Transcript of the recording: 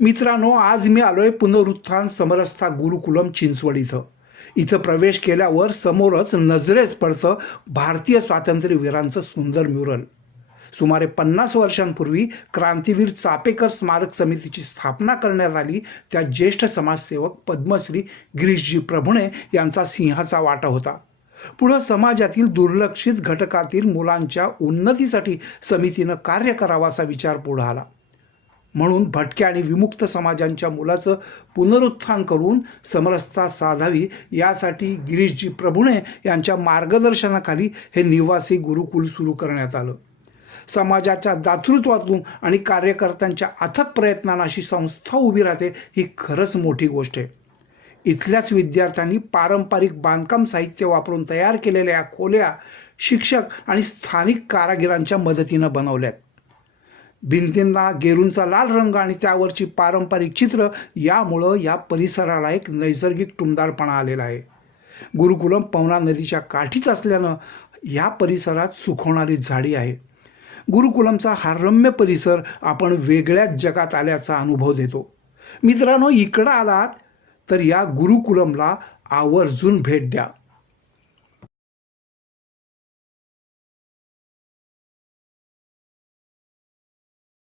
मित्रांनो आज मी आलोय पुनरुत्थान समरस्था गुरुकुलम चिंचवड इथं. इथं प्रवेश केल्यावर समोरच नजरेच पडतं भारतीय स्वातंत्र्यवीरांचं सुंदर म्युरल. सुमारे पन्नास वर्षांपूर्वी क्रांतीवीर चापेकर स्मारक समितीची स्थापना करण्यात आली. त्या ज्येष्ठ समाजसेवक पद्मश्री गिरीशजी प्रभुणे यांचा सिंहाचा वाटा होता. पुढं समाजातील दुर्लक्षित घटकातील मुलांच्या उन्नतीसाठी समितीनं कार्य करावाचा विचार पुढं आला. म्हणून भटक्या आणि विमुक्त समाजांच्या मुलाचं पुनरुत्थान करून समरसता साधावी यासाठी गिरीशजी प्रभुणे यांच्या मार्गदर्शनाखाली हे निवासी गुरुकुल सुरू करण्यात आलं. समाजाच्या दातृत्वातून आणि कार्यकर्त्यांच्या अथक प्रयत्नांना अशी संस्था उभी राहते ही खरंच मोठी गोष्ट आहे. इथल्याच विद्यार्थ्यांनी पारंपरिक बांधकाम साहित्य वापरून तयार केलेल्या या खोल्या शिक्षक आणि स्थानिक कारागिरांच्या मदतीनं बनवल्यात. भिंतींना गेरूंचा लाल रंग आणि त्यावरची पारंपरिक चित्र यामुळं या परिसराला एक नैसर्गिक टुमदारपणा आलेला आहे. गुरुकुलम पवना नदीच्या काठीच असल्यानं या परिसरात सुखवणारी झाडी आहे. गुरुकुलमचा हा रम्य परिसर आपण वेगळ्याच जगात आल्याचा अनुभव देतो. मित्रांनो इकडं आलात तर या गुरुकुलमला आवर्जून भेट द्या.